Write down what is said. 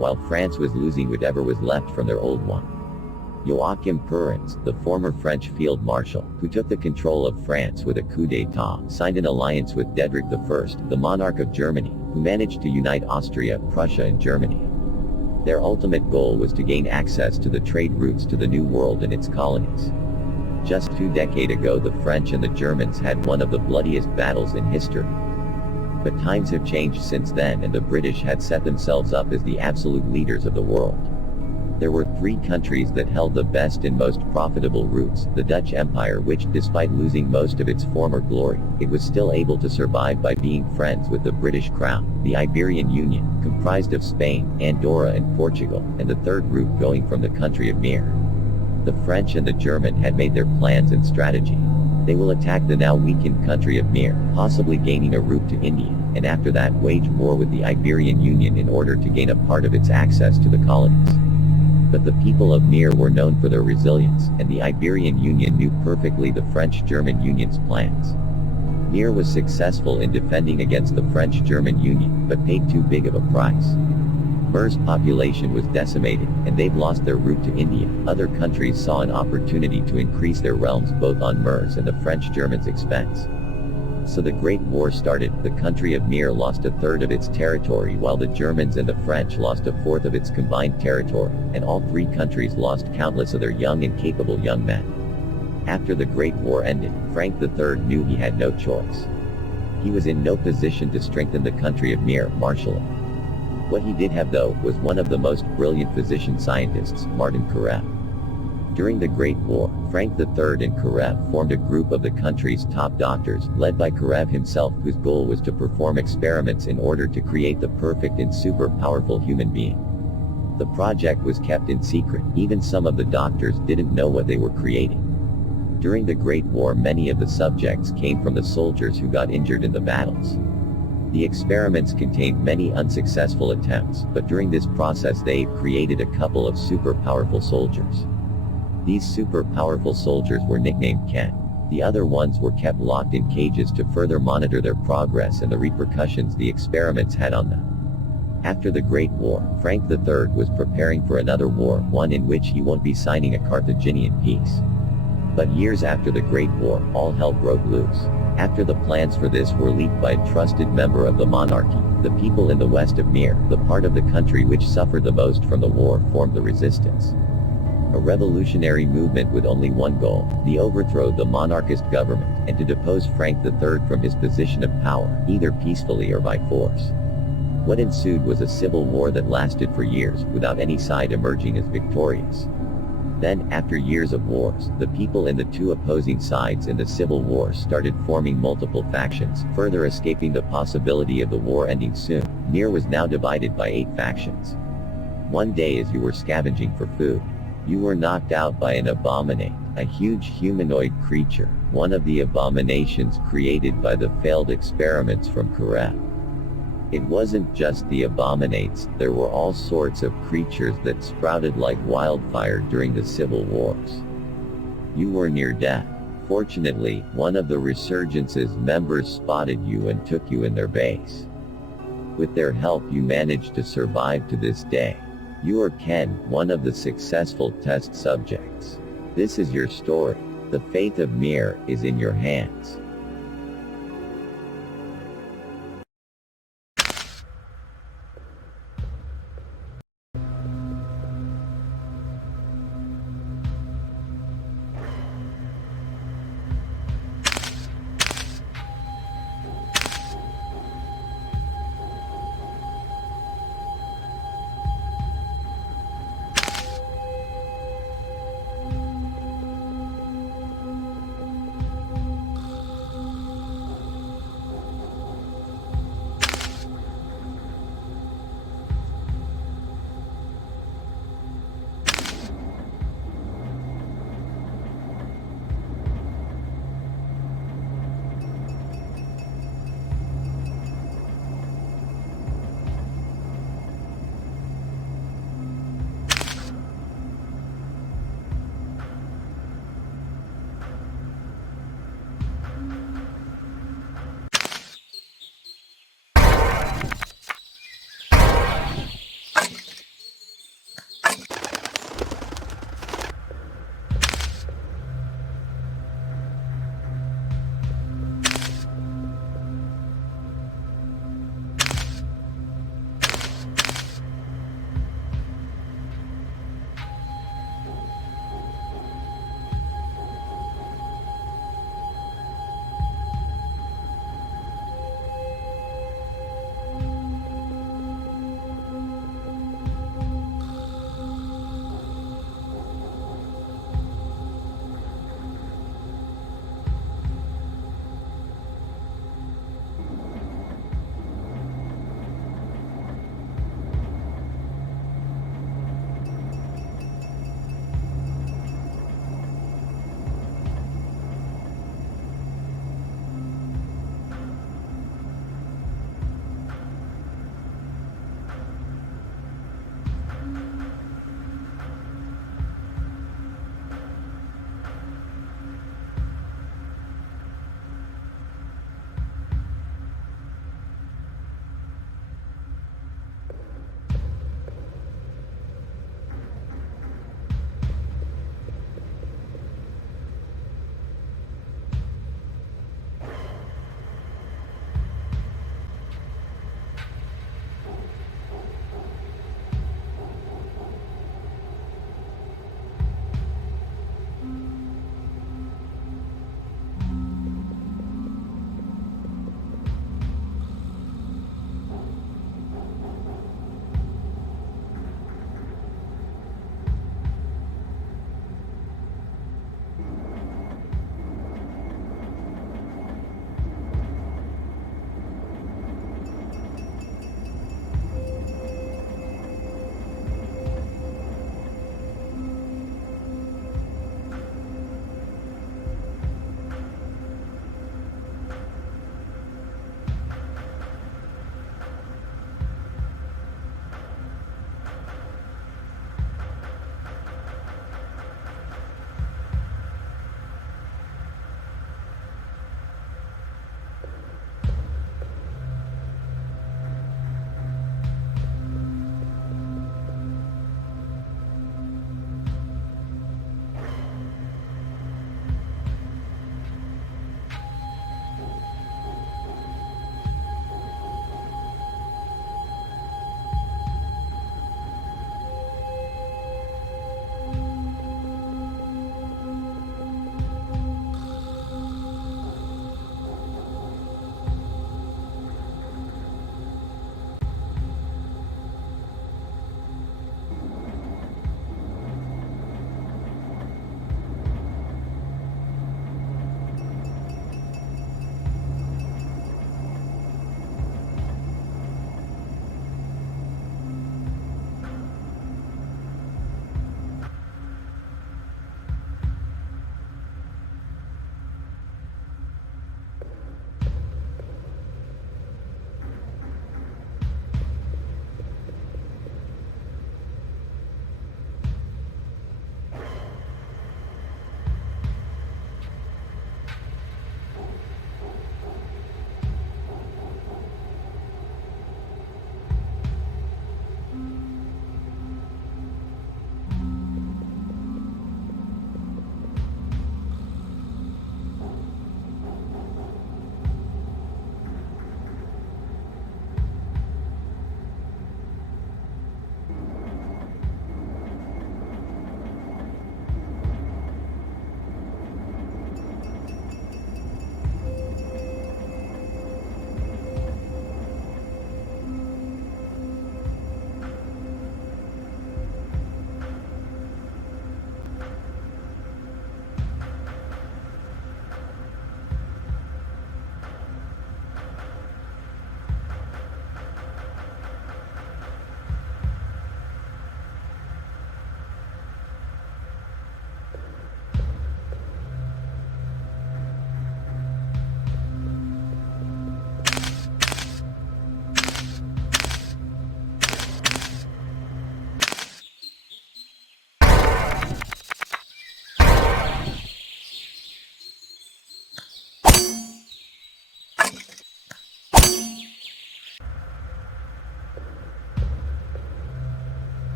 while France was losing whatever was left from their old one. Joachim Purins, the former French field marshal, who took the control of France with a coup d'état, signed an alliance with Friedrich I, the monarch of Germany, who managed to unite Austria, Prussia and Germany. Their ultimate goal was to gain access to the trade routes to the New World and its colonies. Just 2 decades ago, the French and the Germans had one of the bloodiest battles in history. But times have changed since then, and the British had set themselves up as the absolute leaders of the world. There were 3 countries that held the best and most profitable routes: the Dutch Empire, which, despite losing most of its former glory, it was still able to survive by being friends with the British Crown; the Iberian Union, comprised of Spain, Andorra and Portugal; and the third route going from the country of Mir. The French and the German had made their plans and strategy. They will attack the now weakened country of Mir, possibly gaining a route to India, and after that wage war with the Iberian Union in order to gain a part of its access to the colonies. But the people of Mir were known for their resilience, and the Iberian Union knew perfectly the French-German Union's plans. Mir was successful in defending against the French-German Union, but paid too big of a price. Mir's population was decimated, and they've lost their route to India. Other countries saw an opportunity to increase their realms both on Mir's and the French-Germans' expense. So the Great War started. The country of Mir lost a third of its territory, while the Germans and the French lost a fourth of its combined territory, and all 3 countries lost countless of their young and capable young men. After the Great War ended, Frank III knew he had no choice. He was in no position to strengthen the country of Mir, marshalling. What he did have, though, was one of the most brilliant physician scientists, Martin Karev. During the Great War, Frank III and Karev formed a group of the country's top doctors, led by Karev himself, whose goal was to perform experiments in order to create the perfect and super powerful human being. The project was kept in secret. Even some of the doctors didn't know what they were creating. During the Great War, many of the subjects came from the soldiers who got injured in the battles. The experiments contained many unsuccessful attempts, but during this process they created a couple of super powerful soldiers. These super powerful soldiers were nicknamed Ken. The other ones were kept locked in cages to further monitor their progress and the repercussions the experiments had on them. After the Great War, Frank III was preparing for another war, one in which he won't be signing a Carthaginian peace. But years after the Great War, all hell broke loose. After the plans for this were leaked by a trusted member of the monarchy, the people in the west of Mir, the part of the country which suffered the most from the war, formed the resistance. A revolutionary movement with only one goal: the overthrow of the monarchist government, and to depose Frank III from his position of power, either peacefully or by force. What ensued was a civil war that lasted for years, without any side emerging as victorious. Then, after years of wars, the people in the 2 opposing sides in the civil war started forming multiple factions, further escaping the possibility of the war ending soon. Mir was now divided by 8 factions. One day, as you were scavenging for food, you were knocked out by an abominate, a huge humanoid creature, one of the abominations created by the failed experiments from Karev. It wasn't just the abominates, there were all sorts of creatures that sprouted like wildfire during the civil wars. You were near death. Fortunately, one of the Resurgence's members spotted you and took you in their base. With their help you managed to survive to this day. You are Ken, one of the successful test subjects. This is your story. The fate of Mir is in your hands.